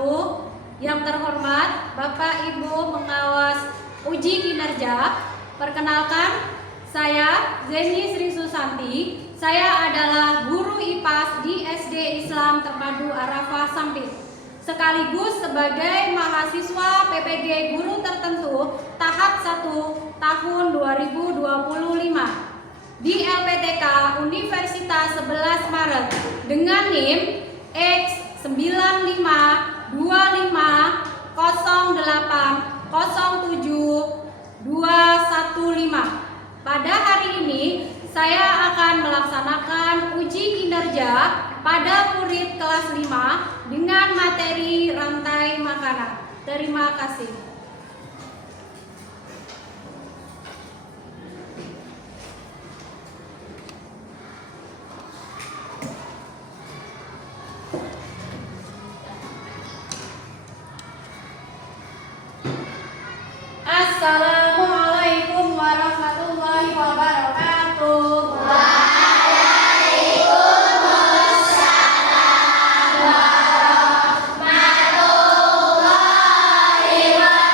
wabarakatuh. Yang terhormat Bapak Ibu pengawas uji kinerja, perkenalkan saya Zeni Sri Susanti. Saya adalah guru IPAS di SD Islam Terpadu Arafah Sampit, sekaligus sebagai mahasiswa PPG Guru Tertentu tahap 1 tahun 2025 di LPTK Universitas 11 Maret dengan NIM X952508072215. Pada hari ini saya akan melaksanakan uji kinerja pada murid kelas 5 dengan materi rantai makanan. Terima kasih. Assalamualaikum warahmatullahi wabarakatuh. Waalaikumsalam warahmatullahi wabarakatuh.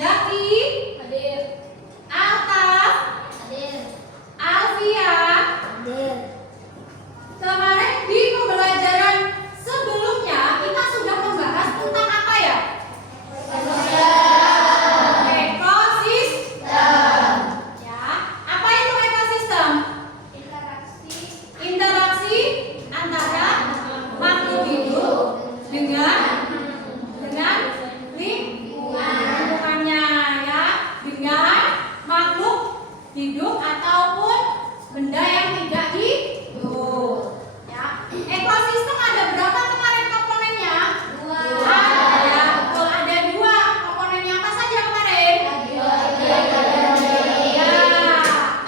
Jaki, Hadir. Altaf, Hadir. Alfia. Hadir. Kemarin di pembelajaran sebelumnya kita sudah membahas tentang apa ya? Ekosistem. Ya, apa itu ekosistem? Interaksi antara makhluk hidup dengan lingkungannya, ya, dengan makhluk hidup ataupun benda yang tidak hidup. Ya, ekosistem ada berapa kemarin komponennya? Ada, betul, ada 2 komponennya. Apa saja kemarin? Ya,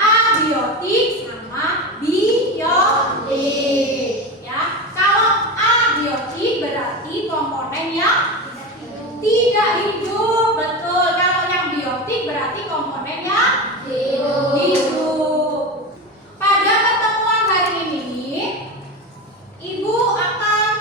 abiotik sama biotik. Ya, kalau abiotik berarti komponen yang tidak hidup, betul. Kalau yang biotik berarti komponen yang hidup. Pada pertemuan hari ini, Ibu akan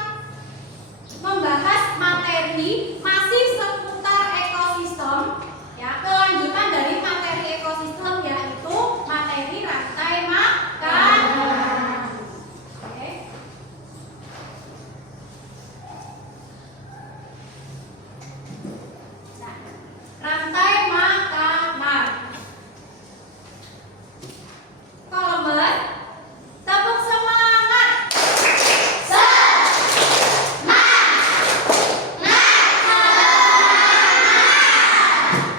membahas materi masih seputar ekosistem. Ya, kelanjutan dari materi ekosistem yaitu materi rantai makanan. Oke. Nah, rantai makanan. Kolomber, tepuk semangat.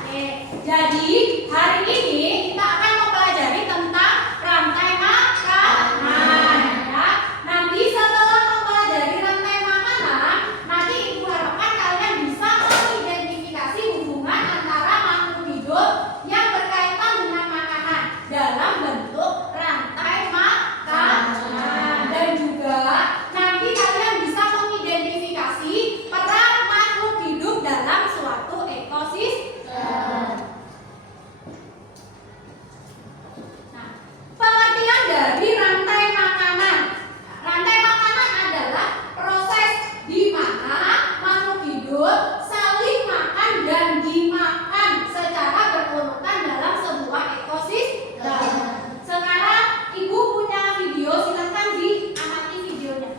Oke, jadi hari ini kita akan mempelajari tentang rantai makanan, ya. Nanti setelah mempelajari rantai makanan, nanti Ibu harapkan kalian bisa mengidentifikasi hubungan antara makhluk hidup yang berkaitan dengan makanan dalam bentuk rantai makanan. Dan juga nanti kalian bisa mengidentifikasi peran makhluk hidup dalam suatu ekosistem. Nah, pengertian dari rantai makanan. Rantai makanan adalah proses di mana makhluk hidup saling makan dan dimakan secara berurutan dalam sebuah ekosistem. Sekarang Ibu punya video, silakan diamati videonya.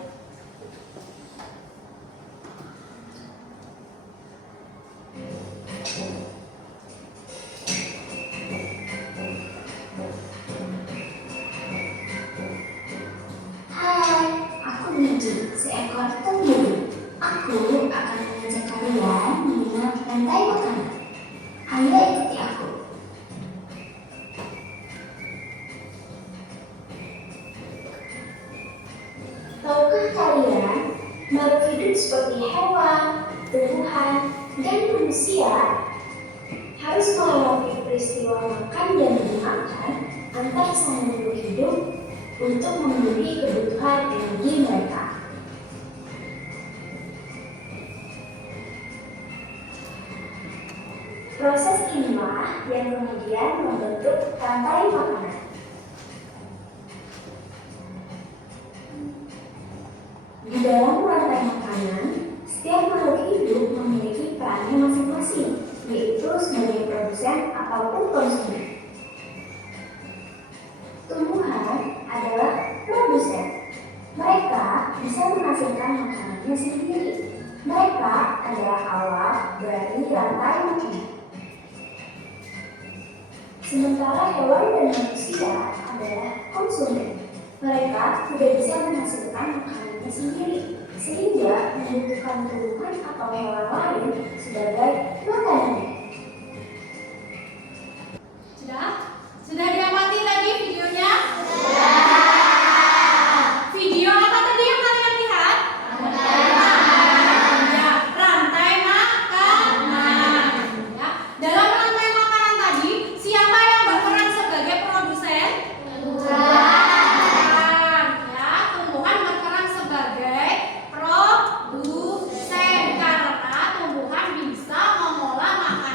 Hai, aku Niji, seekor pemburu. Aku akan mengajak kalian mengenal rantai makanan. Ayo ikuti aku. Tahukah kalian, makhluk hidup seperti hewan, tumbuhan, dan manusia harus melewati peristiwa makan dan dimakan antar sang makhluk hidup untuk memenuhi kebutuhan energi mereka. Proses inilah yang kemudian membentuk rantai makanan. Di dalam rantai makanan, setiap makhluk hidup memiliki perannya masing-masing, yaitu sebagai produsen ataupun konsumen. Tumbuhan adalah produsen. Mereka bisa menghasilkan makanannya sendiri. Mereka adalah awal dari rantai makanan. Sementara hewan dan manusia adalah konsumen. Mereka tidak bisa menghasilkan makanannya sendiri, sehingga membutuhkan tumbuhan atau hewan lain sebagai makanannya. Sudah diamati tadi videonya? Video apa tadi yang kalian lihat? Ya, rantai makanan. Ya, dalam rantai makanan tadi, siapa yang berperan sebagai produsen? Tumbuhan. Ya, tumbuhan berperan sebagai produsen karena tumbuhan bisa mengolah makanan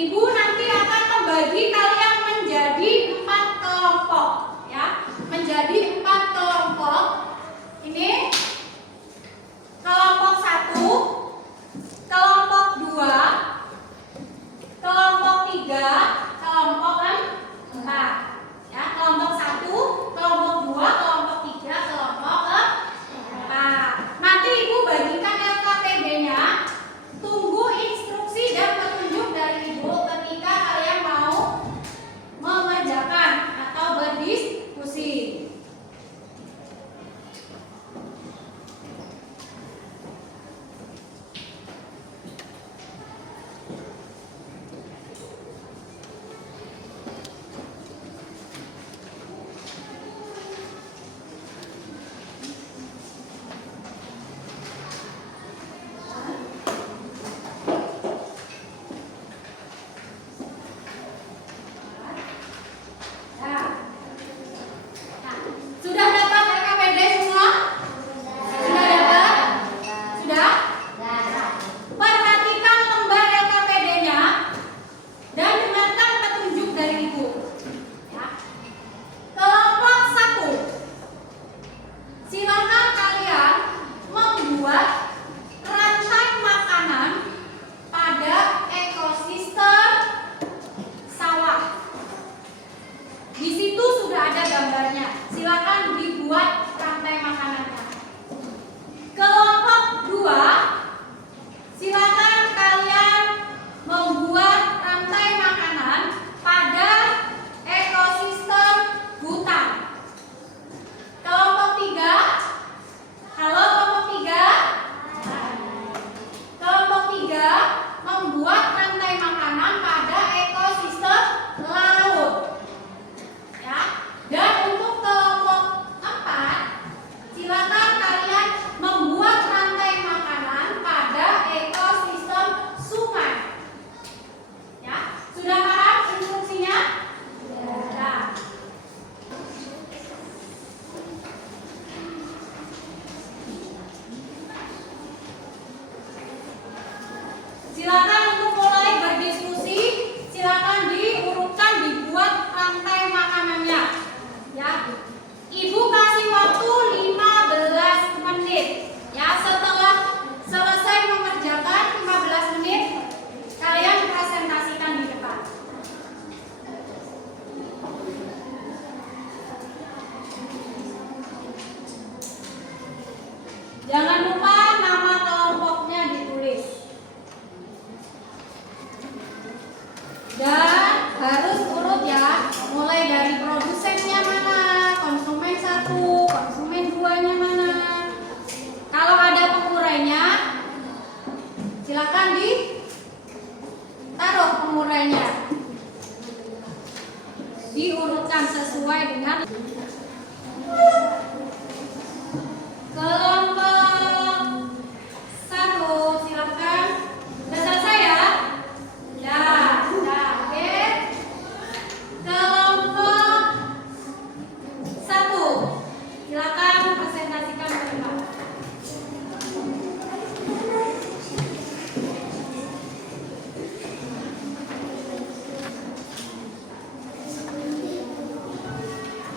Ibu nanti akan membagi kalian menjadi 4 kelompok, ya. Menjadi 4 kelompok. Ini kelompok 1, kelompok 2, kelompok 3, kelompok 4. Ya, kelompok 1, kelompok 2, kelompok 3, kelompok 4. Nanti Ibu bagikan LKPD-nya. Tunggu instruksi dan petunjuk dari Ibu ketika kalian mau mengerjakan atau berdiskusi. Sudah dapat LKPD semua? Sudah dapat? Sudah? Perhatikan lembar LKPD-nya dan dengarkan petunjuk dari Ibu. Ya. Kelompok 1. Silakan kalian membuat rantai makanan pada ekosistem sawah. Di situ sudah ada gambarnya. Silakan dibuat rantai makanannya. Kelompok 2, silakan kalian membuat rantai makanan pada ekosistem hutan. Kelompok 3, halo kelompok 3. Kelompok 3 membuat rantai makanan pada ekosistem laut. Ya. Dan untuk kelompok 4, silakan kalian membuat rantai makanan pada ekosistem sungai. Ya, sudah paham instruksinya? Sudah. Silakan untuk mulai berdiskusi, silakan diurutkan, dibuat rantai makanannya. Ya. Ibu kasih waktu 15 menit. Ya, setelah selesai mengerjakan 15 menit, kalian presentasikan di depan. Jangan lupa nama kelompoknya ditulis. Dan harus urut ya, mulai dari produsennya mana, konsumen 1, konsumen 2-nya mana. Kalau ada pengurainya, silakan ditaruh pengurainya. Diurutkan sesuai dengan kelompok 1, silakan. Sudah selesai ya? Ya, sudah. Oke. Kelompok 1, silakan presentasikan ke depan.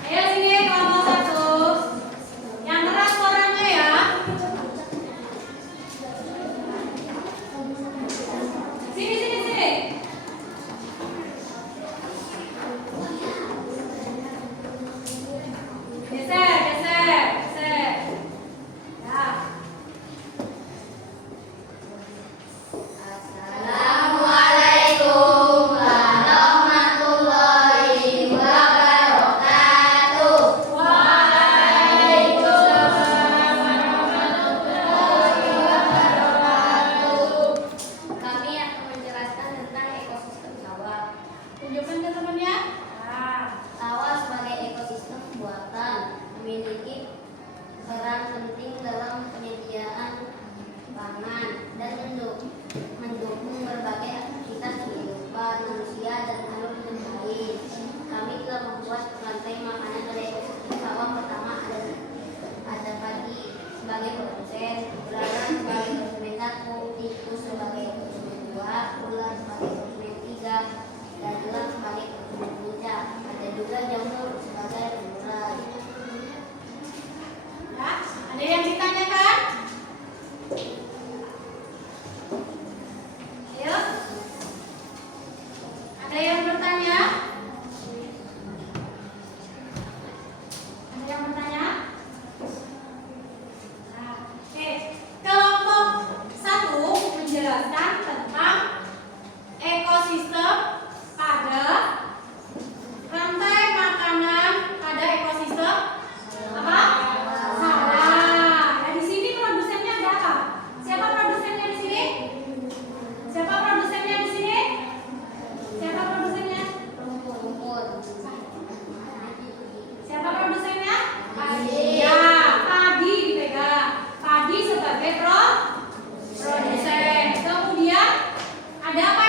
Ayo sini kelompok 1. Yang keras suaranya ya. Sini sini sini. Geser, geser, geser. Ya. Assalamualaikum warahmatullahi wabarakatuh. Waalaikumsalam warahmatullahi Wabarakatuh. Kami akan menjelaskan tentang ekosistem sawah. Tunjukkan ke temannya. Nah, Sawah sebagai ekosistem buatan memiliki peran penting dalam penyediaan pangan dan mendukung berbagai aktivitas kehidupan manusia dan makhluk hidup lain. Kami telah membuat rantai makanan pada ekosistem sawah. Pertama ada padi sebagai produsen, belalang sebagai konsumen 1, tikus sebagai konsumen 2, ular sebagai konsumen 3, Ada apa